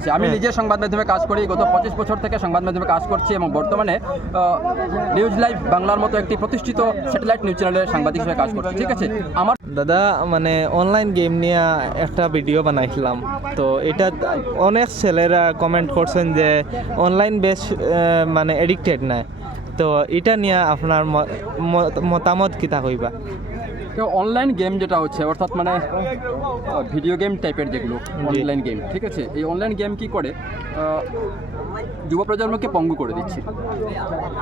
চেয়েছি। আমি নিজে সংবাদ মাধ্যমে কাজ করি, গত 25 বছর থেকে সংবাদ মাধ্যমে কাজ করছি এবং বর্তমানে নিউজ লাইভ বাংলার মতো একটি প্রতিষ্ঠিত স্যাটেলাইট নিউজ চ্যানেলের সাংবাদিক হিসেবে কাজ করছি। ঠিক আছে, আমার দাদা মানে অনলাইন গেম নিয়ে একটা ভিডিও বানাইছিলাম, তো এটা অনেক ছেলেরা কমেন্ট করছেন যে অনলাইন বেশ মানে এডিক্টেড না, তো এটা নিয়ে আপনার মতামত কিতা হইবা? অনলাইন গেম যেটা হচ্ছে অর্থাৎ মানে ভিডিও গেম টাইপের যেগুলো অনলাইন গেম, ঠিক আছে, এই অনলাইন গেম কি করে যুব প্রজন্মকে পঙ্গু করে দিচ্ছে।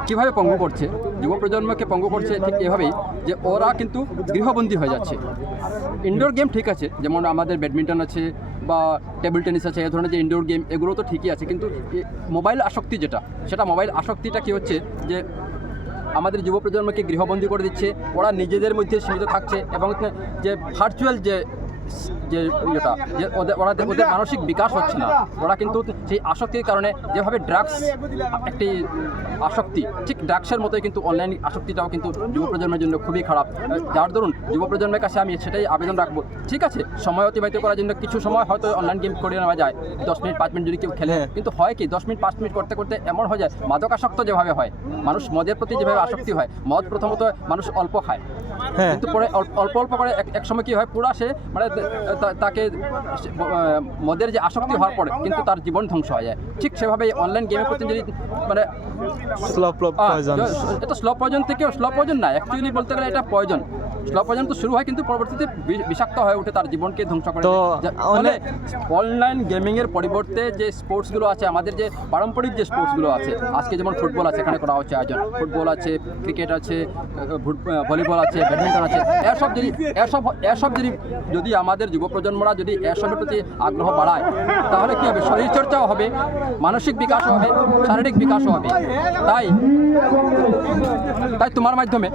কীভাবে পঙ্গু করছে? যুব প্রজন্মকে পঙ্গু করছে ঠিক এভাবেই যে ওরা কিন্তু গৃহবন্দী হয়ে যাচ্ছে। ইনডোর গেম ঠিক আছে, যেমন আমাদের ব্যাডমিন্টন আছে বা টেবিল টেনিস আছে, এ ধরনের যে ইনডোর গেম এগুলো তো ঠিকই আছে, কিন্তু মোবাইল আসক্তি যেটা, সেটা মোবাইল আসক্তিটা কী হচ্ছে যে আমাদের যুব প্রজন্মকে গৃহবন্দী করে দিচ্ছে। ওরা নিজেদের মধ্যে সীমিত থাকছে এবং যে ভার্চুয়াল যে ইয়েটা যে ওদের মানসিক বিকাশ হচ্ছে না। ওরা কিন্তু সেই আসক্তির কারণে যেভাবে ড্রাগস একটি আসক্তি, ঠিক ড্রাগসের মতোই কিন্তু অনলাইন আসক্তিটাও কিন্তু যুব প্রজন্মের জন্য খুবই খারাপ। যার দরুন যুব প্রজন্মের কাছে আমি সেটাই আবেদন রাখবো, ঠিক আছে, সময় অতিবাহিত করার জন্য কিছু সময় হয়তো অনলাইন গেম করে নেওয়া যায়, 10 মিনিট 5 মিনিট যদি কেউ খেলে, কিন্তু হয় কি 10 মিনিট 5 মিনিট করতে করতে এমন হয়ে যায় মাদকাসক্ত যেভাবে হয়, মানুষ মদের প্রতি যেভাবে আসক্তি হয়, মদ প্রথমত মানুষ অল্প খায়, কিন্তু পরে অল্প অল্প করে এক সময় কী হয়, পুরা সে মানে তাকে মদের যে আসক্তি হওয়ার পরে কিন্তু তার জীবন ধ্বংস হয়ে যায়। ঠিক সেভাবে অনলাইন গেমের প্রতি যদি মানে এটা স্লো পয়জন থেকেও স্লো পয়জন না, অ্যাকচুয়ালি বলতে গেলে এটা পয়জন। স্লো পয়জন তো শুরু হয় কিন্তু পরবর্তীতে বিষাক্ত হয়ে উঠে তার জীবনকে ধ্বংস করে। তো অনলাইন গেমিংয়ের পরিবর্তে যে স্পোর্টসগুলো আছে, আমাদের যে পারম্পরিক যে স্পোর্টসগুলো আছে, আজকে যেমন ফুটবল আছে, এখানে করা হচ্ছে আয়োজন, ফুটবল আছে, ক্রিকেট আছে, ভলিবল আছে, ব্যাডমিন্টন আছে, এসব যদি আমাদের যুব প্রজন্মরা যদি এসবের প্রতি আগ্রহ বাড়ায়, তাহলে কী হবে, শরীরচর্চাও হবে, মানসিক বিকাশও হবে, শারীরিক বিকাশও হবে। তাই তোমার মাধ্যমে,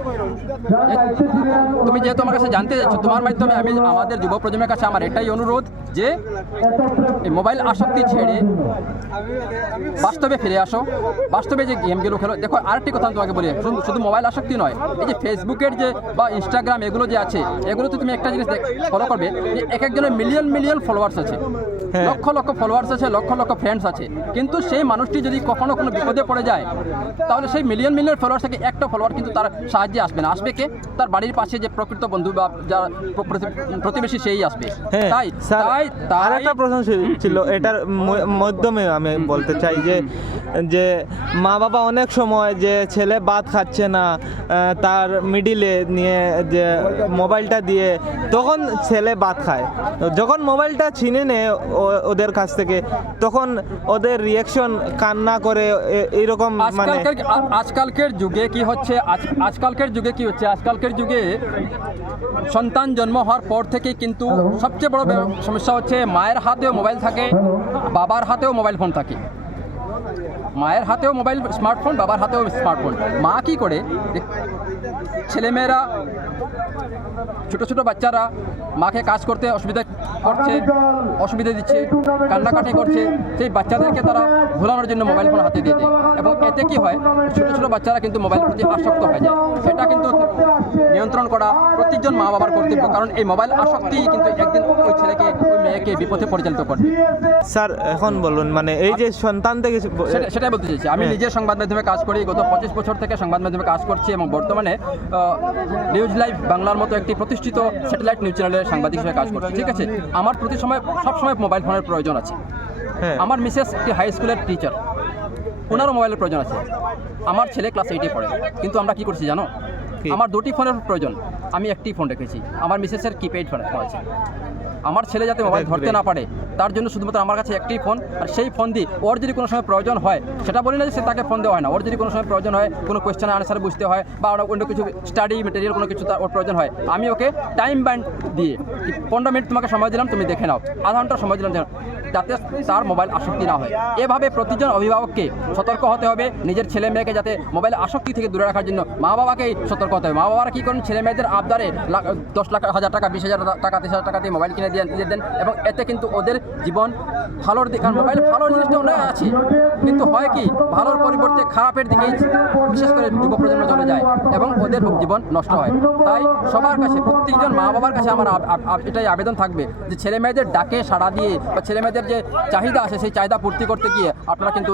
তুমি যেহেতু আমার কাছে জানতে চাচ্ছ, তোমার মাধ্যমে আমি আমাদের যুব প্রজন্মের কাছে আমার এটাই অনুরোধ যে এই মোবাইল আসক্তি ছেড়ে বাস্তবে ফিরে আসো, বাস্তবে যে গেমগুলো খেলো। দেখো আরেকটি কথা তোমাকে বলি, শুধু মোবাইল আসক্তি নয়, এই যে ফেসবুকের যে বা ইনস্টাগ্রাম এগুলো যে আছে, এগুলোতে তুমি একটা জিনিস ফলো করবে যে এক একজনের মিলিয়ন ফলোয়ার্স আছে, লক্ষ লক্ষ ফলোয়ার্স আছে, লক্ষ লক্ষ ফ্রেন্ডস আছে, কিন্তু সেই মানুষটি যদি কখনো কোনো বিপদে পড়ে যায়, তাহলে সেই মিলিয়ন ফলোয়ার্স থেকে একটা ফলোয়ার কিন্তু তার সাহায্যে আসবে না। আসবে কে? তার বাড়ির পাশে যে প্রকৃত বন্ধু বা যারা প্রতিবেশী, সেই আসবে। তাই একটা প্রশ্ন ছিল, এটার মাধ্যমে আমি বলতে চাই যে মা বাবা অনেক সময় যে ছেলে ভাত খাচ্ছে না, তার মিডিলে নিয়ে যে মোবাইলটা দিয়ে, তখন ছেলে ভাত খায়, যখন মোবাইলটা ছিনে নেয় ওদের কাছ থেকে, তখন ওদের রিয়াকশন কান্না করে এরকম। মানে আজকালকের যুগে কি হচ্ছে, আজকালকের যুগে সন্তান জন্ম হওয়ার পর থেকে কিন্তু সবচেয়ে বড় সমস্যা হচ্ছে মায়ের হাতেও মোবাইল থাকে, বাবার হাতেও মোবাইল ফোন থাকে। মায়ের হাতেও মোবাইল স্মার্টফোন, বাবার হাতেও স্মার্টফোন। মা কি করে, ছেলেমেয়েরা ছোটো বাচ্চারা মাকে কাজ করতে অসুবিধা দিচ্ছে, কান্নাকাটি করছে, সেই বাচ্চাদেরকে তারা ভোলানোর জন্য মোবাইল ফোন হাতে দিয়ে দেয়, এবং এতে কি হয়, ছোটো বাচ্চারা কিন্তু মোবাইলের প্রতি আসক্ত হয়ে যায়। সেটা কিন্তু নিয়ন্ত্রণ করা প্রত্যেকজন মা বাবার কর্তব্য, কারণ এই মোবাইল আসক্তি কিন্তু একদিন ওই ছেলেকে, ওই মেয়েকে বিপথে পরিচালিত করবে। স্যার এখন বলুন, মানে এই যে সন্তান থেকে, সেটাই বলতে চাইছি। আমি নিজে সংবাদ মাধ্যমে কাজ করি, গত 25 বছর থেকে সংবাদ মাধ্যমে কাজ করছি এবং বর্তমানে নিউজ লাইভ বাংলার মতো একটি প্রতিষ্ঠিত স্যাটেলাইট নিউজ চ্যানেলের সাংবাদিক হিসেবে কাজ করছি। ঠিক আছে, আমার সবসময় মোবাইল ফোনের প্রয়োজন আছে। আমার মিসেস একটি হাই স্কুলের টিচার, ওনারও মোবাইলের প্রয়োজন আছে। আমার ছেলে ক্লাস 8-এ পড়ে, কিন্তু আমরা কি করছি জানো, আমার 2টি ফোনের প্রয়োজন, আমি একটি ফোন রেখেছি। আমার মিসেসের কিপ্যাড ফোন আছে। আমার ছেলে যাতে মোবাইল ধরতে না পারে, তার জন্য শুধুমাত্র আমার কাছে একটি ফোন, আর সেই ফোন দিয়ে ওর যদি কোনো সময় প্রয়োজন হয়, সেটা বলি না যে সে তাকে ফোন দেওয়া হয় না, ওর যদি কোনো সময় প্রয়োজন হয়, কোনো কোয়েশ্চেন আনসার বুঝতে হয় বা অন্য কিছু স্টাডি মেটেরিয়াল কোনো কিছু ওর প্রয়োজন হয়, আমি ওকে টাইম ব্যান্ড দিয়ে 15 মিনিট তোমাকে সময় দিলাম, তুমি দেখে নাও, আধা ঘন্টা সময় দিলাম, যাতে তার মোবাইল আসক্তি না হয়। এভাবে প্রতিজন অভিভাবককে সতর্ক হতে হবে, নিজের ছেলে মেয়েকে যাতে মোবাইল আসক্তি থেকে দূরে রাখার জন্য মা বাবাকেই সতর্ক হতে হবে। মা বাবারা কী করেন, ছেলে মেয়েদের আবদারে 10 লাখ, 1000 টাকা, 20,000 টাকা, 30,000 টাকা দিয়ে মোবাইল কিনে দিয়ে দেন, এবং এতে কিন্তু ওদের জীবন ভালোর দিকে, কারণ মোবাইল ভালো জিনিসটা অনেক আছে, কিন্তু হয় কি, ভালোর পরিবর্তে খারাপের দিকেই বিশেষ করে যুব প্রজন্ম চলে যায় এবং ওদের জীবন নষ্ট হয়। তাই সবার কাছে, প্রত্যেকজন মা বাবার কাছে আমার এটাই আবেদন থাকবে যে ছেলে মেয়েদের ডাকে সাড়া দিয়ে বা ছেলে মেয়েদের যে চাহিদা আছে সেই চাহিদা পূর্তি করতে গিয়ে আপনারা কিন্তু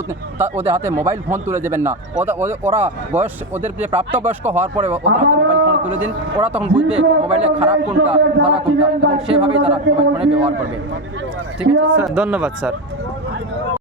ওদের হাতে মোবাইল ফোন তুলে দেবেন না। ওরা ওদের যে প্রাপ্তবয়স্ক হওয়ার পরে ওদের হাতে মোবাইল ফোন তুলে দিন, ওরা তখন বুঝবে মোবাইলে খারাপ কোনটা ভালো কোনটা, এবং সেভাবেই তারা মোবাইল ফোনে ব্যবহার করবে। ঠিক আছে স্যার, ধন্যবাদ স্যার।